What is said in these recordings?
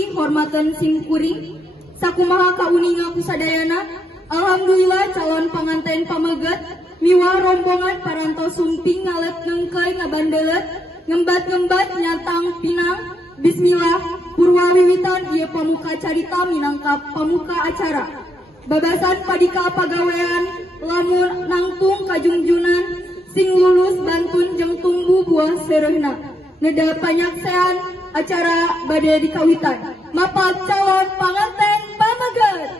Gusti hormatan simkuring sakumaha kauninga kusadayana. Alhamdulillah calon panganten pameget miwah rombongan parantos sumping ngalet ngengkei ngabandelet ngembat-ngembat nyatang pinang. Bismillah purwawiwitan ieu pamuka carita minangka pamuka acara. Babasan padika pagawean lamun nangtung kajungjunan sing lulus bantun jeung tumbuh buah seureuhna. Neda panyaksean acara bade dikawitan. Mapak calon panganten pameget.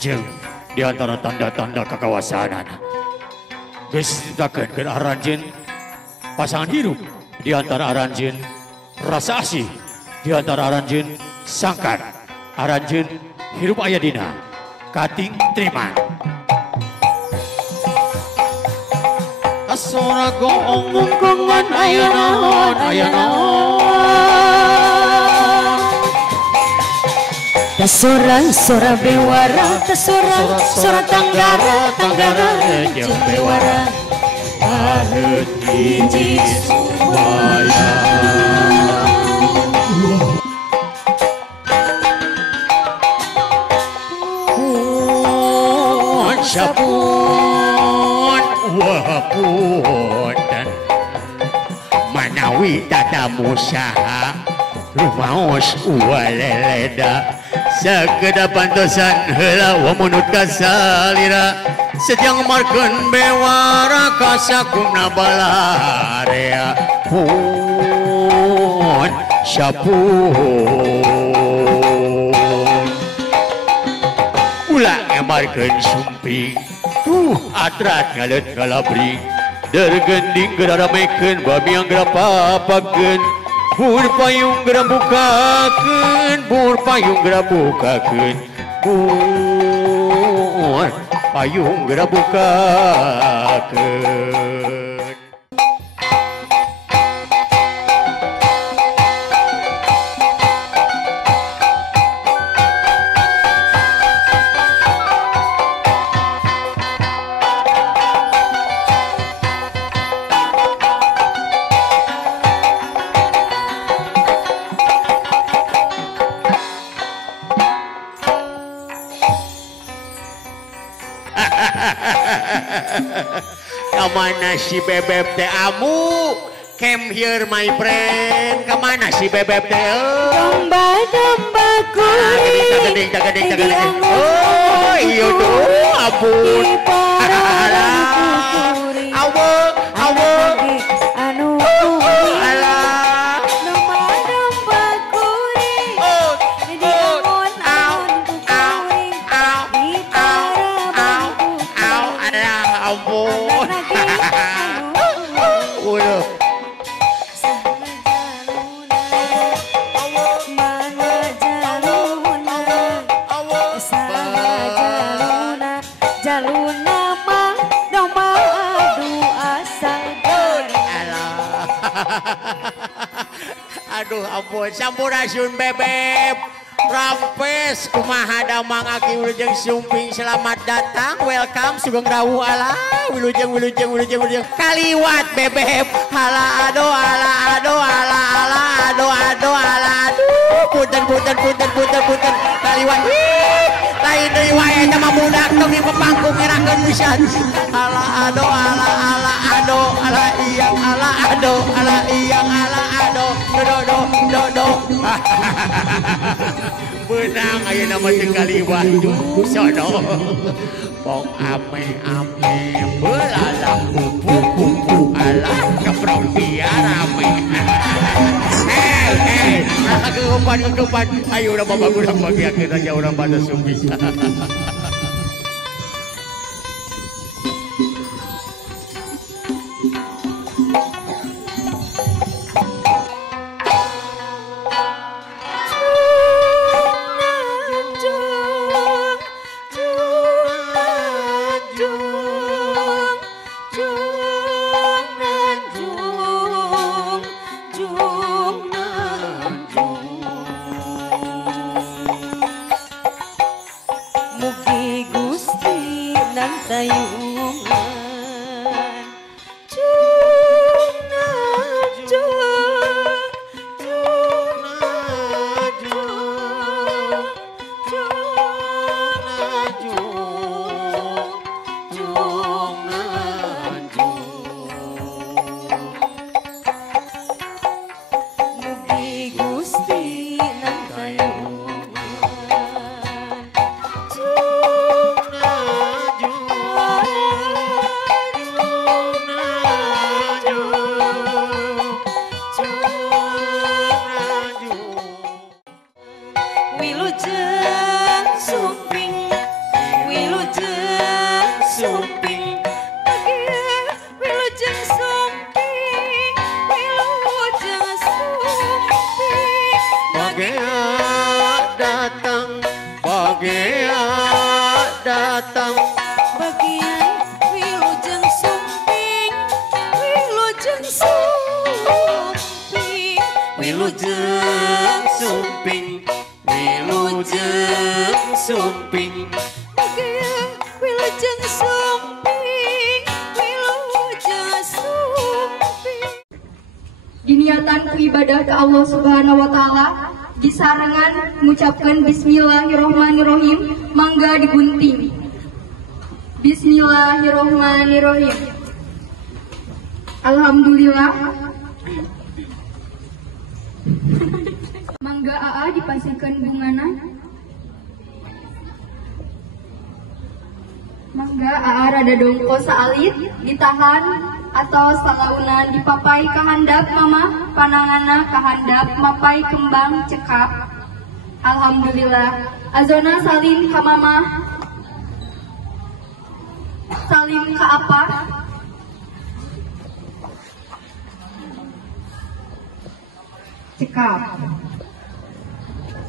Jeung di antara tanda-tanda kekawasan geus ditakeun ke aranjeun pasangan hirup di antara aranjeun rasa asih di antara aranjeun sangkan aranjeun hirup aya dina kating triman asora goong gongan aya naon Tasora bewara, tasora tanggara jeung bewara. Areut hiji supaya sapun wahapun manawi tatamu saha rumaos waleleda sageda pantosan heula wamunut kasalira sejang markeun bewara kasakumna balarea pun sapun ulah ngemarkeun sumping atrat ngalet kalabring dergending geraramekeun babi anggra papakeun bur payung geura bukakeun bur payung geura bukakeun bur payung geura bukakeun. Kemana si bebek teh amu? Came here my friend. Kemana si bebek teh? Domba-domba kuring. Oh iya tuh ampun. Anu alah. Domba-domba kuring. Jadi amun kuring. Alah ampun. Udah. Aduh ampun sampurasun bebek rampes kumaha damang aki wilujeng sumping selamat datang welcome sugeng rawuh ala wilujeng kaliwat bebek ala ado punten kaliwat lain deui wae eta mah budak tong di pepangku ngerakeun pisan ala ado do benang ayeuna mah teu kaliwat sono pok ame belalang pupu ala keprong biar rame keumpan ayo urang bapak urang bagiakeun aja urang pada sumbi. nan tayungan Jung na jung Jung na jung Jung na jung Jung na jung Mugi Gusti nan tayungan Wilujeng sumping Wilujeng sumping Wilujeng sumping Wilujeng sumping Bagea datang, bagea datang. Bagian wilujeng sumping Wilujeng sumping Wilujeng sumping, wilujeng sumping. Bagian wilujeng sumping Wilujeng sumping Diniatan ku ibadah ke Allah Subhanahu wa taala disarengan mengucapkan bismillahirrahmanirrahim mangga digunting. Bismillahirrahmanirrahim. Alhamdulillah. Mangga AA dipasihkan bungana. Mangga AA rada dongko saalit ditahan atau salaunan dipapai kahandap mama panangana kahandap mapai kembang cekap. Alhamdulillah. Azona salim ka mama. Salim ka apa? Cekap.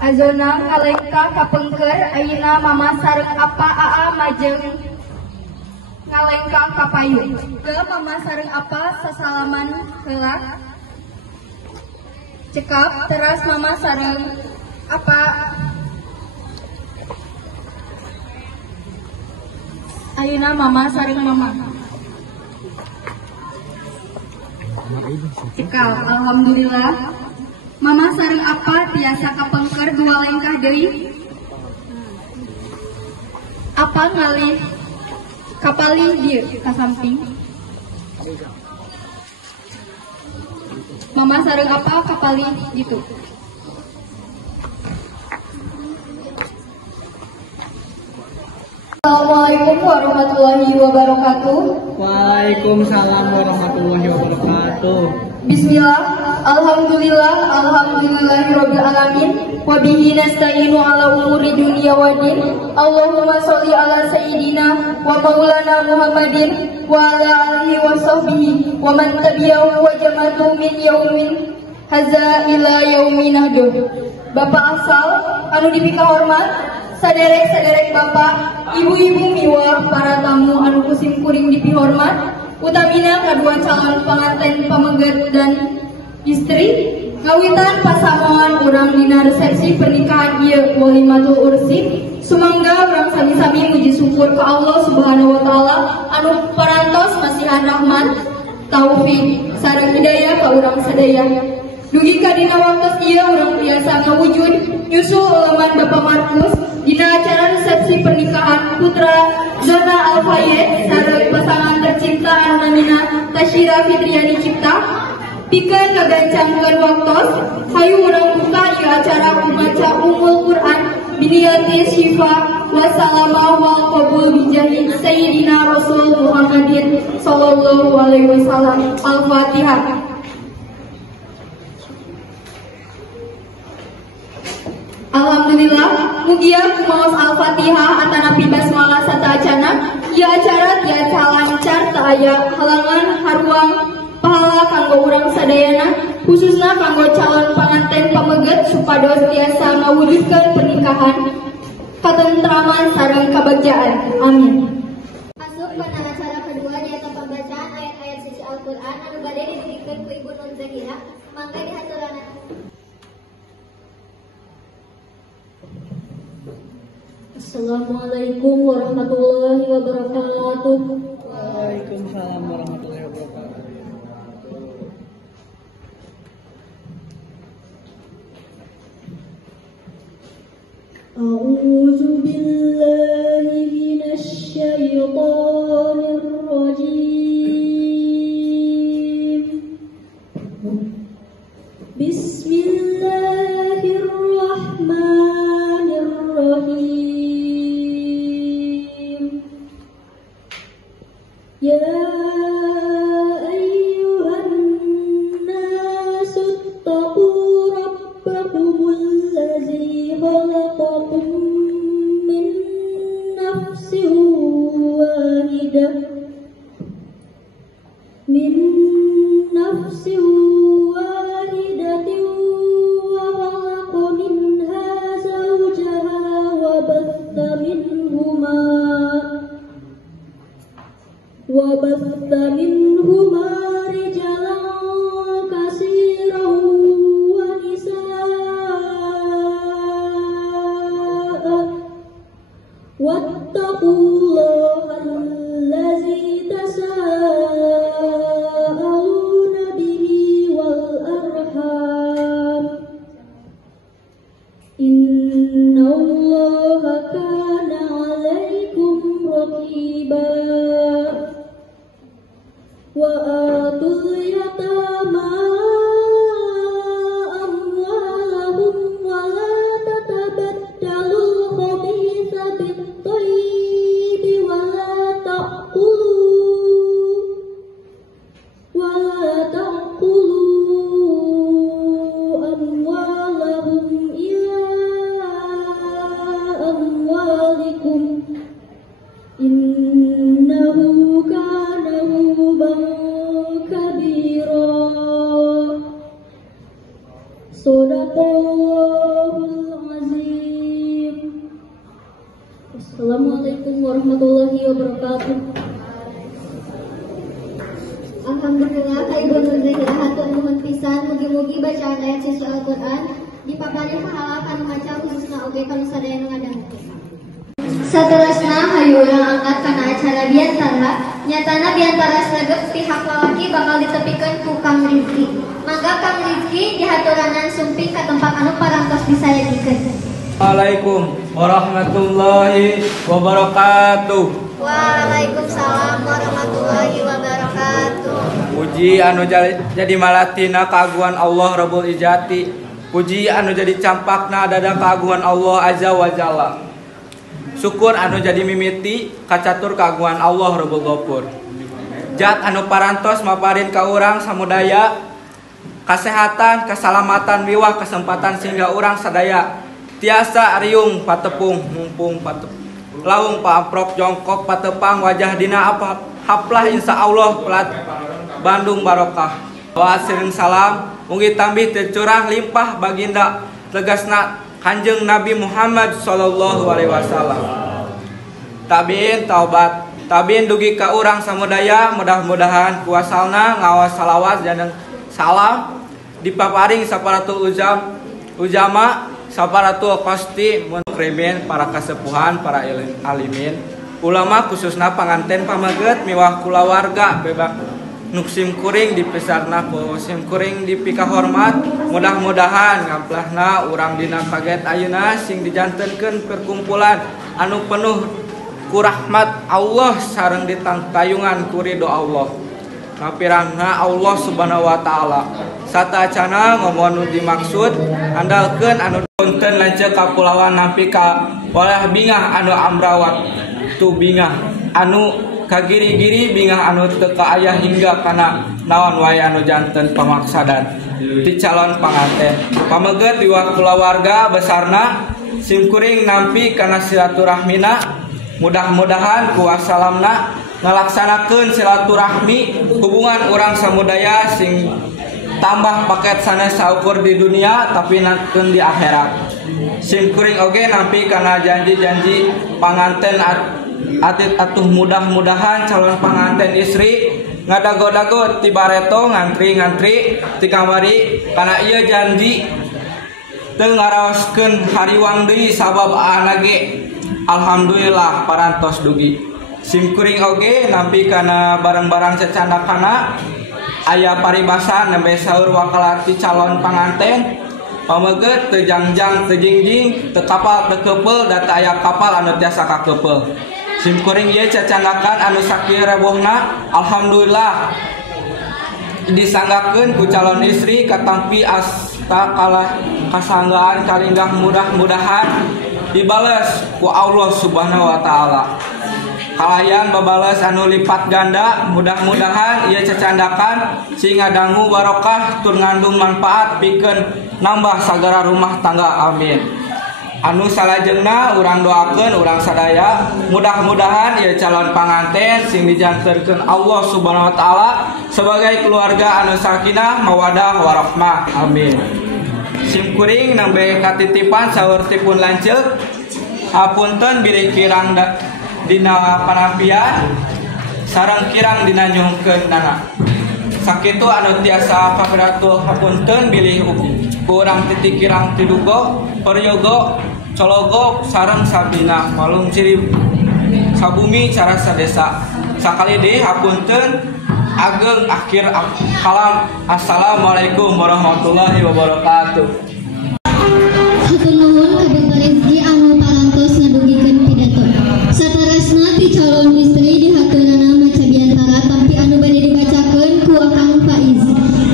Azona kalengka kapengker ayeuna mama sareng apa AA majeng ngalengka kapayun. Ke mama sareng apa sasalaman heula. Cekap teras mama sareng apa ayeuna mama sareng mama. Cekap alhamdulillah. Mama sareng apa tiasa kapengker dua lengkah deui. Apa ngalih kapali dieu ka samping. Mama sareng apa kapali gitu. Assalamualaikum warahmatullahi wabarakatuh. Waalaikumsalam warahmatullahi wabarakatuh. Bismillah, alhamdulillah, alhamdulillahirabbil alamin. Wa bihi nasta'inu ala umuri dunya waddin. Allahumma sholli ala sayyidina wa maulana Muhammadin wa ala alihi wa sahbihi wa man tabi'ahu wa jama'atu min yaumin hadza ila yaumin nahduh. Bapak asal anu dipika hormat, saderek-saderek bapak, ibu-ibu miwah, para tamu anu kusim kuring dipihormat, utamina kedua calon pengantin pamegat dan istri, ngawitan pasamoan urang dina resepsi pernikahan ieu walimatul ursi. Sumangga urang sami-sami muji syukur ke Allah Subhanahu wa taala anu parantos masihan rahmat, taufik, sareng hidayah ka urang sadaya. Dugi ka dina waktos ieu urang biasa ngawujud nyusul ulaman Bapak Markus dina acara resepsi pernikahan putra Zona Al-Fayed sareng pasangan tercinta anu namina Tasyira Fitriani Cipta. Pikeun ngagancangkeun waktos hayu urang buka ieu acara maca Ummul Quran biniyati syifa wa salama wal qabul bijahi sayyidina Rasul Muhammadin sallallahu alaihi wasallam. Al-Fatihah. Alhamdulillah, mugia kumaos Al-Fatihah atanapi basmalah sataacana. Ieu acara tiasa lancar teu aya halangan haruang pahala kanggo urang sadayana, khususna kanggo calon panganten pameget supados tiasa ngawujudkeun pernikahan katentraman sareng kabagjaan. Amin. Masuk pada acara kedua yaitu pembacaan ayat-ayat suci Al-Quran anu bade diberikan ku Ibu Nun Zahira. Mangga dihaturana. Assalamualaikum warahmatullahi wabarakatuh. wabarakatuh. Waalaikumsalam warahmatullahi wabarakatuh. أعوذ بالله من الشيطان الرجيم. بسم الله الرحمن الرحيم. يا أيها الناس اتقوا ربكم الذي خلقكم من نفس واحدة وخلق منها زوجها وبث منهما رجالا كثيرا ونساء واتقوا الله الذي تساءلون به والأرحام إن الله كان عليكم رقيبا. وآتوا اليتامى أموالهم ولا تتبدلوا الخبيث بالطيب ولا تأكلوا أموالهم إلى أموالكم إنه كان حوبا كبيرا. صدق الله العظيم. Assalamualaikum warahmatullahi wabarakatuh. Alhamdulillah ka Ibu Nur Zahira hatur nuhun pisan mugi-mugi bacaan ayat suci Al-Qur'an dipabari pahala kanu maca khususna oge kanu sadaya nu ngadangu. Saterusna hayu urang angkat kana acara biantara nyatana biantara sregep pihak lalaki bakal ditepikeun ku Kang Rizky. Mangga Kang Rizky dihaturanan sumping ka tempat anu parantos disayagikeun. Assalamualaikum warahmatullahi wabarakatuh. Waalaikumsalam warahmatullahi wabarakatuh. Puji anu jadi malatina keagungan Allah Rabbul Izzati. Puji anu jadi campakna dada keagungan Allah Azza wa Jalla. Syukur anu jadi mimiti kacatur keagungan Allah Rabbul Ghafur. Zat anu parantos maparin ka urang samudaya kasehatan, keselamatan, wiwah kesempatan sehingga urang sadaya tiasa riung patepung mumpung laung paamprok jongkok patepang wajah dina apa haplah insyaallah pelat Bandung barokah. Wa sering salam mugi tambih tercurah limpah baginda tegasna Kanjeng Nabi Muhammad sallallahu alaihi wasallam. Tabiin taubat, tabiin dugi ka urang samudaya mudah-mudahan kuasalna ngawas salawat dan salam dipaparing saparatul ujama saparatul qasti mukrimin para kasepuhan para alimin ulama khususna panganten pamaget miwah kulawarga bebak nuksim kuring dipisarna ku sim kuring dipika hormat mudah-mudahan ngaplahna urang dina kaget ayeuna sing dijantenkeun perkumpulan anu penuh ku rahmat Allah sareng ditangtayungan ku ridho Allah ngapirangna Allah subhanahu wa ta'ala satacana ngomong nu dimaksud andalkeun anu punten lanceuk kapulawan nampi ka walah bingah anu amrawat tu bingah anu kagiri-giri bingah anu teu kaayah hingga kana naon wae anu janten pamaksadan ti calon panganten pameget wiwah kulawarga besarna simkuring nampi kana silaturahmina mudah-mudahan ku asalamna ngalaksanakeun silaturahmi hubungan urang samudaya sing tambah paket sanes saukur di dunia tapi nankeun di akhirat. Sing kuring oge nampi kana janji-janji panganten atit atuh mudah-mudahan calon panganten istri ngadago-dago ti bareto ngantri-ngantri ti kamari kana ieu janji teu ngaraoskeun hariwang deui sabab anage alhamdulillah parantos dugi Simkuring oge nampi kana barang-barang cacandakana aya paribasan nembe saur wakalati calon panganten pameget teu jangjang teu jingjing teu kapal teu keupel da teu aya kapal anu tiasa kakeupel. Simkuring ieu cacandakan anu sakieu rebohna alhamdulillah disanggakeun ku calon istri katampi asta kalah kasanggaan kalinggah mudah-mudahan dibales ku Allah Subhanahu wa taala. Kalayan babales anu lipat ganda mudah-mudahan ieu cacandakan sing ngadangu barokah tur ngandung manfaat pikeun nambah sagara rumah tangga amin. Anu salajengna urang doakeun urang sadaya mudah-mudahan ieu calon panganten sing dijantenkeun Allah Subhanahu wa taala sebagai keluarga anu sakinah mawadah warahmah amin. Simkuring nembe katitipan saur tipun lanceuk hapunten bilih kirang dina panampian sareng kirang dina nyuhkeun nana. Sakitu anu tiasa kapiratul hapunten bilih ku urang titik kirang tidugo peryogo cologo sareng sabina malung ciri sabumi cara sadesa sakali deui hapunten ageng akhir kalam. Assalamualaikum warahmatullahi wabarakatuh. Hatur nuhun kabeung rezeki anu parantos ngadugikeun pidato. Saterasna ti calon istri dihaturana maca biantara tampi anu bade dibacakeun ku Kang Faiz.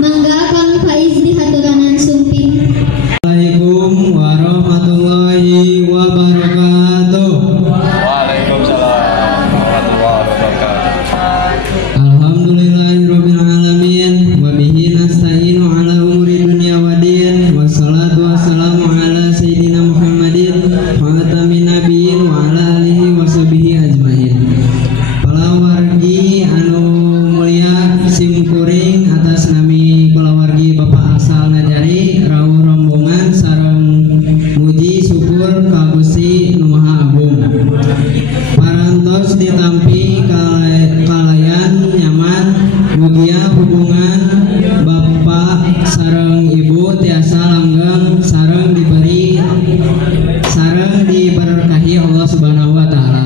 Mangga Kang Faiz dihaturanan sumping. Assalamualaikum warahmatullahi wabarakatuh. Waalaikumsalam warahmatullahi wabarakatuh. Alhamdulillahirabbil alamin wa bihi nasta'inu ala umuri dunya waddin wassalatu wassalamu ala sayyidina Muhammadin khatamin nabiyyin wa ala alihi washabihi ajmain. Para wargi anu mulia simkuring atas nami kulawargi Bapak asal Najari rawuh rombongan sareng muji syukur ka Gusti Nu Maha Agung. Parantos ditampi kalayan nyaman mugia hubungan Bapak sareng Ibu tiasa langgeng sareng diberkahi Allah Subhanahu wa taala.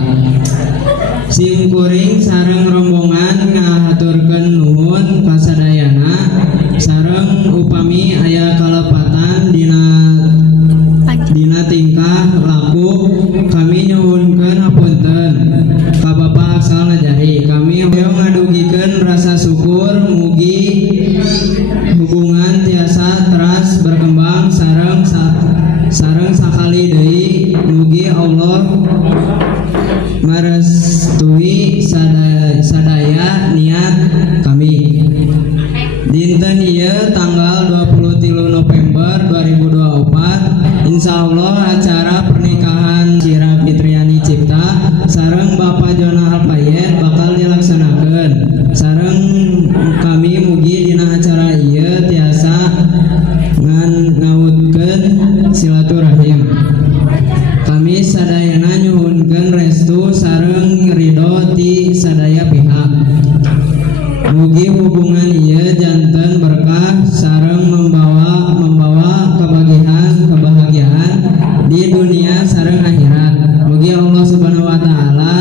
Simkuring sareng rombongan ngahaturkeun nuhun kasadayana sareng upami aya kalepatan dina tingkah laku kami nyuhunkeun hapunten ka Bapak asal Najari. Kami hoyong ngadugikeun rasa syukur mugi hubungan tiasa teras berkembang sareng sakali deui mugi Allah marestui sadaya niat kami. Dinten ieu tanggal 23 November 2024 insyaallah acara pernikahan Cira Fitriani Cipta sareng Bapak Jona Alfayed bakal dilaksanakeun. Sareng kami mugi dina acara ieu tiasa ngautkeun silaturahim. Kami sadayana nyuhunkeun restu sareng ridho ti sadaya pihak. Mugi hubungan ieu janten berkah sareng membawa kebahagiaan di dunia sareng akhirat. Mugi Allah Subhanahu wa taala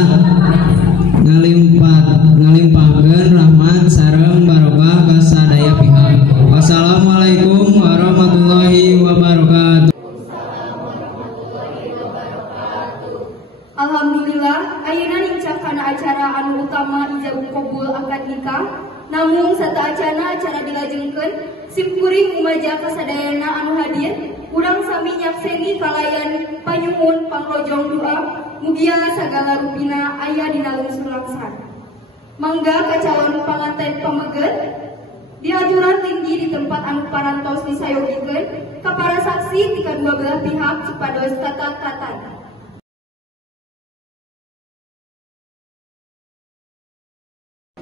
ngalimpahkeun rahmat sareng barokah ka sadaya pihak. Wassalamualaikum warahmatullahi wabarakatuh. Alhamdulillah, ayeuna nincak kana acara anu utama ijab qabul akad nikah. Namun sataacana acara dilajengkeun, simkuring umaja kasadayana anu hadir, urang sami nyakseni kalayan panyuhun pangrojong doa, mugia sagala rupina aya dina lungsur laksana. Mangga ka calon panganten pameget, diaturan tinggi di tempat anu parantos disayogikeun, ka para saksi ti kadua belah pihak supados tatat-tatan.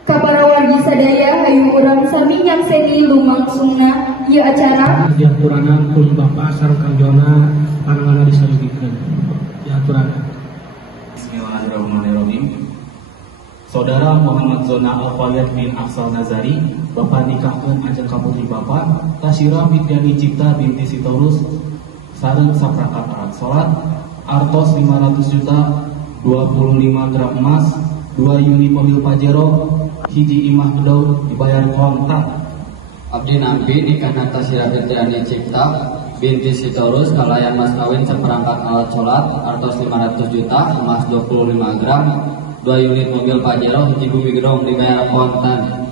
Kapara wargi sadaya hayu urang sami nyakseni lumangsungna ieu acara Diaturanan kun Bapak sareng Kang Jona panangana disayogikeun. Diaturanan. Bismillahirrahmanirrahim. Saudara Muhammad Zona Al-Fayed bin Afsal Nazari, Bapak nikahkeun ajeng kaputri Bapak Tasyira Fitriani Cipta binti Sitorus sareng saprakat alat salat artos 500 juta 25 gram emas 2 unit mobil Pajero hiji imah gedau dibayar kontak. Abdi Nabi nikah Natasha Fitriani Cipta binti Sitorus kalayan mas kawin seperangkat alat sholat artos 500 juta emas 25 gram 2 unit mobil Pajero hiji bumi gedong dibayar kontan.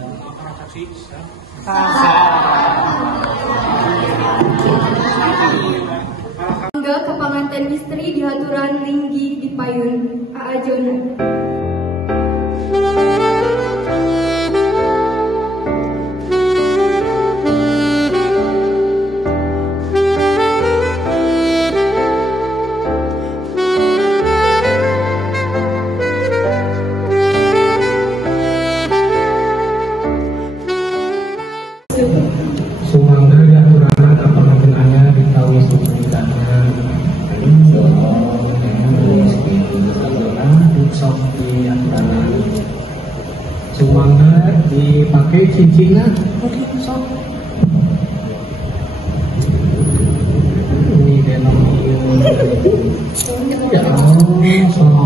Mangga ke panganten istri di haturan linggi di payun Aajona. Sumangga diaturana ka pangapunana ditawi sumangkana sok diaturana sumangga dipakai cincinna sok ini denong ya sok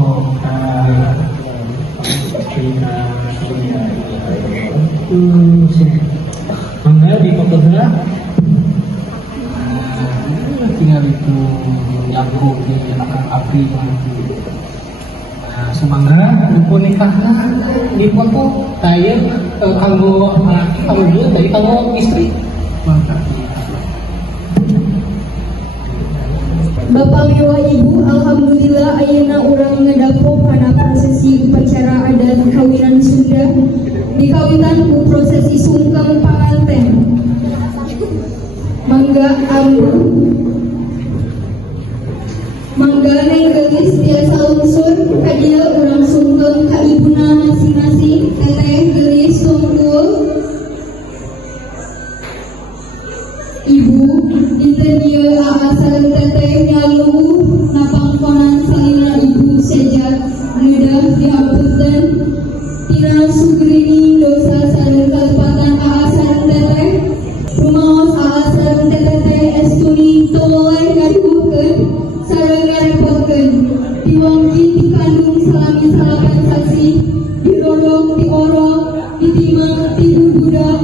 mangga di Papua tinggal itu lagu di akan api nanti. Semangga buku nikahnya di foto saya kanggo laki kanggo dia dari kanggo istri. Bapak miwa Ibu, alhamdulillah ayeuna urang ngadapo kana prosesi upacara adat kawinan Sunda dikawitan ku prosesi sungkem panganten. Mangga ambu mangga neng gelis tiasa unsur ka dieu urang sungkem ka ibuna masing-masing teteh gelis sungkul. Ibu dinten dieu aasan teteh nyalu napangkonan salina ibu seja neudah dihapunten tina sugrini dosa sareng kalepatan aasan teteh rumaos aasan teteh estuni toleh ngaduhkeun sareng ngarepotkeun diwangki dikandung salami salakan saksi dirodong diorok ditimang dibudak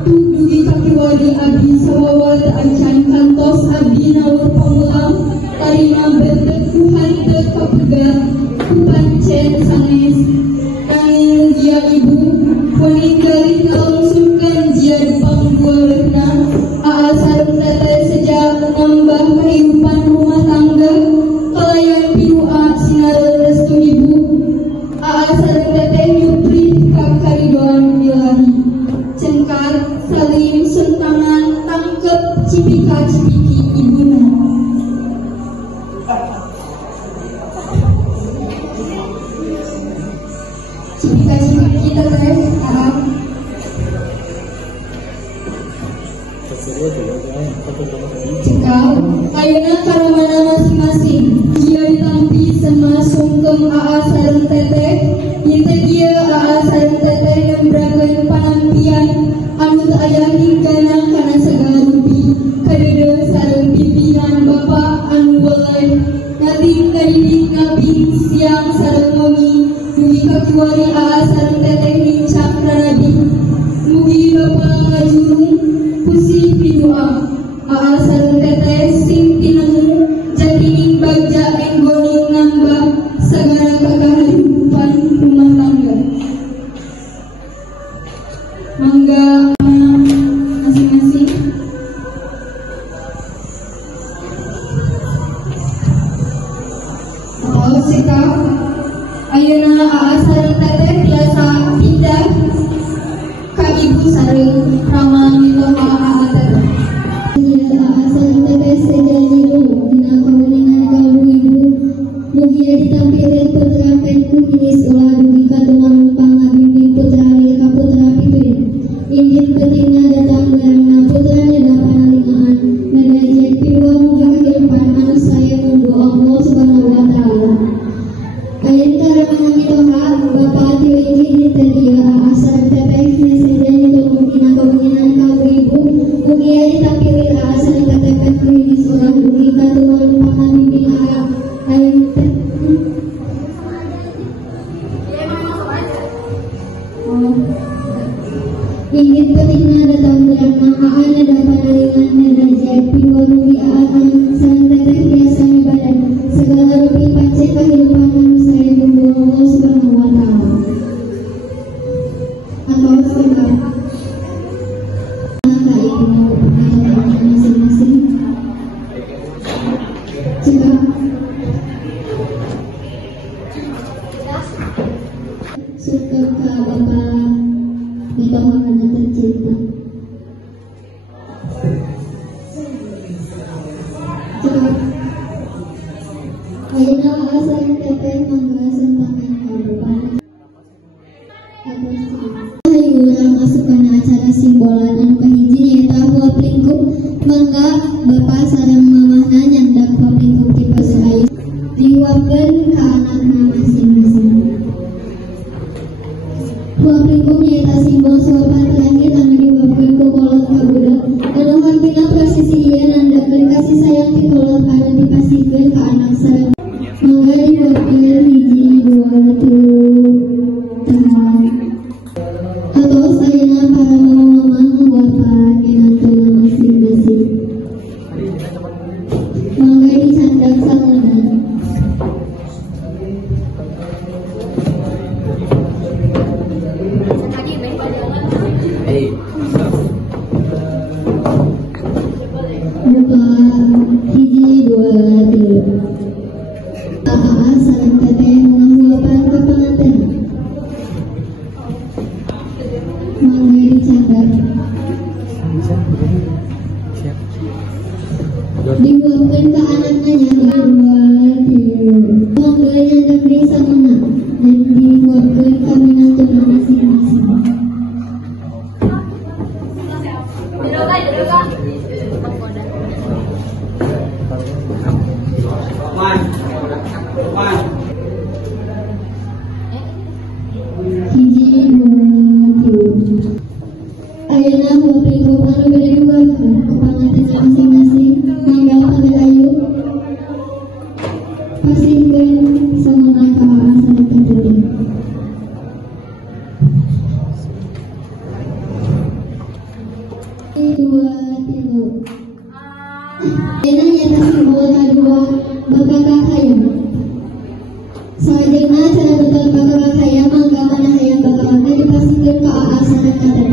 dugi kaki wadi abdi sawawa acan kantos abdi naur pamulang tarina bentek Tuhan teu kapegah kupancen sanes nanging dia ibu kuning geuring ngalangsungkeun jia depang guleuna aasan teteh sejak nambah kehidupan rumah tangga kalayan piua sinareun restu ibu aasan teteh nyuprit ka karidoan ilahi cengkar saling sentangan tangkep cipika cipiki ibuna. Cipika cipiki teteh harap cekal ayeuna karamana masing-masing dia ditampi sama sungkem aa sareng teteh yente dia aa sareng teteh nembrakeun panampian anu teu aya hinggana kana sagala rupi kadeudeung sareng pimpinan Bapak anu boleh ngating ngadidik ngabing siang sareng wengi dugi ka kiwari aa sareng teteh nincak rarabi mugi Bapak ngajurung pusi pidoa aa sareng teteh sing tinemu jadining bagja enggoning nambah sagara kakahidupan rumah tangga. Mangga masing-masing. Oh, sikap ayeuna aa sareng teteh tiasa pindah ka ibu sareng rama mitoha aa teteh. Aasan teteh sejadi dulu dina kawinan kalbu ibu mugi ditampilkeun putra penku kinis ulah dugi katunang pangabimbing putra hadir ka putra pipin inggih pentingna datang barangna putra nyedah panalingaan ngagajek piwang kehidupan anu saya nunggu Allah subhanahu wa ta'ala. Ayeuna karamana mitoha Bapak tiwiji dinten ieu aasan teteh presiden dina kawinan kalbu ibu mugi ditampilkeun aasan teteh penku kinis ulah dugi katunang pangabimbing ayeuna Ingin pentingna datang bulan mahaan ada panalingan derajat pinggul aan sareng teteh biasa ibadah segala rupi pacet kehidupan manusia yang Allah Subhanahu wa taala. Atau sebab maka itu masing-masing. Coba suka ke Bapak Bito Hamada tercinta. Coba ayeuna asal teteh mangga sentangan karupan. Ayo urang asup kana acara simbolan anu kahiji nyaeta huap lingkup mangga Bapak sareng mamahna nyandak huap lingkup ti Pasayu dihuapkeun ka anakna masing-masing. Huap lingkup nyaeta simbol suapan terakhir anu dihuapkeun ku kolot ka budak. Anu hampina prosesi ieu nandakeun kasih sayang ti kolot anu dipasihkeun ka anak sareng mangga dihuapkeun hiji dua tangan. Atos ayeuna para mama nguhuapan minantuna masing-masing. Mangga dicandak sangunan. Buka hiji dua tilu. Aa sareng teteh nguhuapan ka panganten. Mangga dicandak. Dihuapkeun ka anakna nya dua tilu. Mangga nyandak deui samana dan dihuapkeun ka minantuna masing-masing. Hiji dua tilu. Ayeuna huap lingkup anu beda dihuapkeun ku pangantenna masing-masing. Mangga panggil ayu pasihkeun samana ka aa sareng teteh. Dua tilu. Ayeuna nyaeta simbol kadua bakal kakayam. Sajeuna cara betul bakal kakayam mangga mana hayang bakalna dipasihkeun ka aa sareng teteh.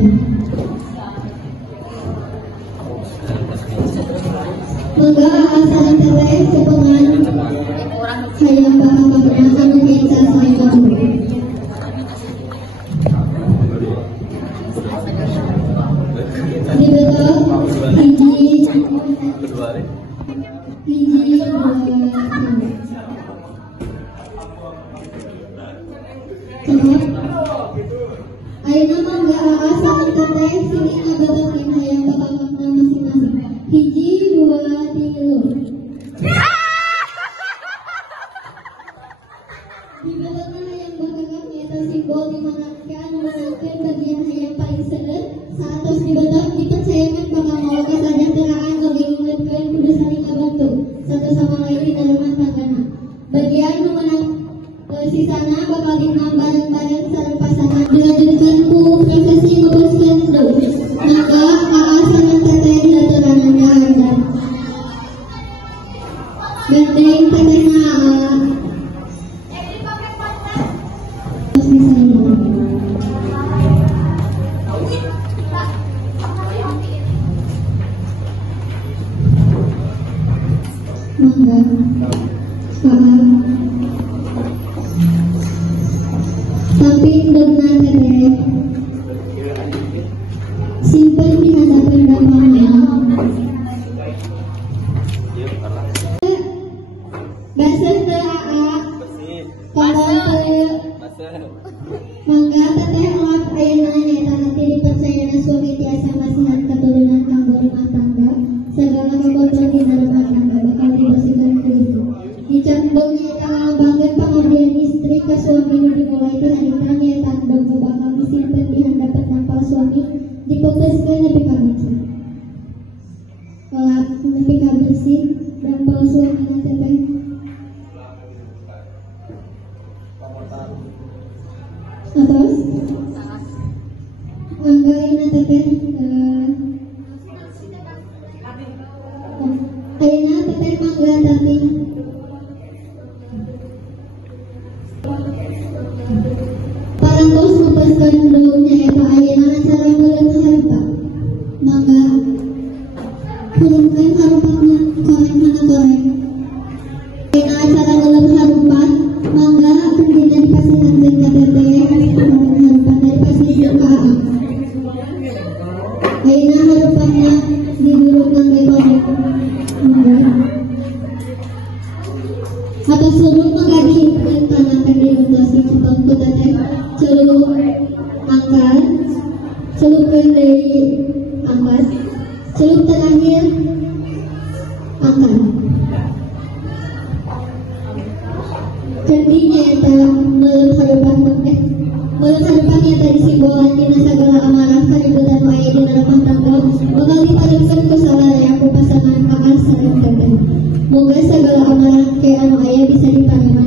Mangga aa sareng teteh cepengan hayang bakalna anu kencan sareng kakulu. Dibetot hiji dua tilu. Ayeuna mangga aa sareng teteh sini ngabetokeun hayang bakalna masing-masing. Hiji dua tilu. Dibelotna hayang bakakak nyaeta simbol dimangake anu menangkeun bagian hayang paling seueur. Satos dibetot dipercayakeun bakal mawa kasajahteraan oge ngingetkeun kudu saling ngabantu satu sama lain di dalam tanggana. Bagian nu menang sisana bakal dimam bareng-bareng sareng pasangan dilanjutkeun ku prosesi nguruskeun sedeu. Mangga aa sareng teteh diaturanana adan. Gandeng tetehna aa. Terus misalnya mangga aa samping dogna teteh simpen di hadapan bapakna. Baseun teu aa kolot teu. Mangga teteh lap ayeuna nyaeta hati dipercayana suami tiasa masihan keturunan kanggo rumah tangga. Segala kekotoran dina rumah tangga bakal dibersihkeun ku ibu. Dicandong nyaeta ngalambangkeun pangabdian istri ka suami nu dimulai ti harita nyaeta endog nu bakal disimpen di handap tampal suami dipegeuskeun nepi ka bersih. Kelak nepi ka bersih dampal suamina teteh. Atas Mangga ayeuna teteh ayeuna teteh mangga tati. Parantos mempeskan daunnya eta ayeuna acara meureun harupa. Mangga hulungkeun harupatna koreng hana koreng. Ayeuna acara meureun harupat mangga pendina dipasihankeun ka teteh harupat dipasihkeun ka Aang. Ayeuna harupatna diduruk ngangge koreng. Mangga atas seluruh mangga dihimkeun tanakeun di rotasi citontu teteh celuk angkat celupkeun deui angkat celup terakhir angkat kendinya eta meuleum harupan meuleum harupan eta disimbolan dina sagala amarah kaributan nu aya dina rumah tangga bakal dipadukeun ku salaya ku pasangan Aang sareng teteh. Moga segala amarah ke anu aya bisa dipanengan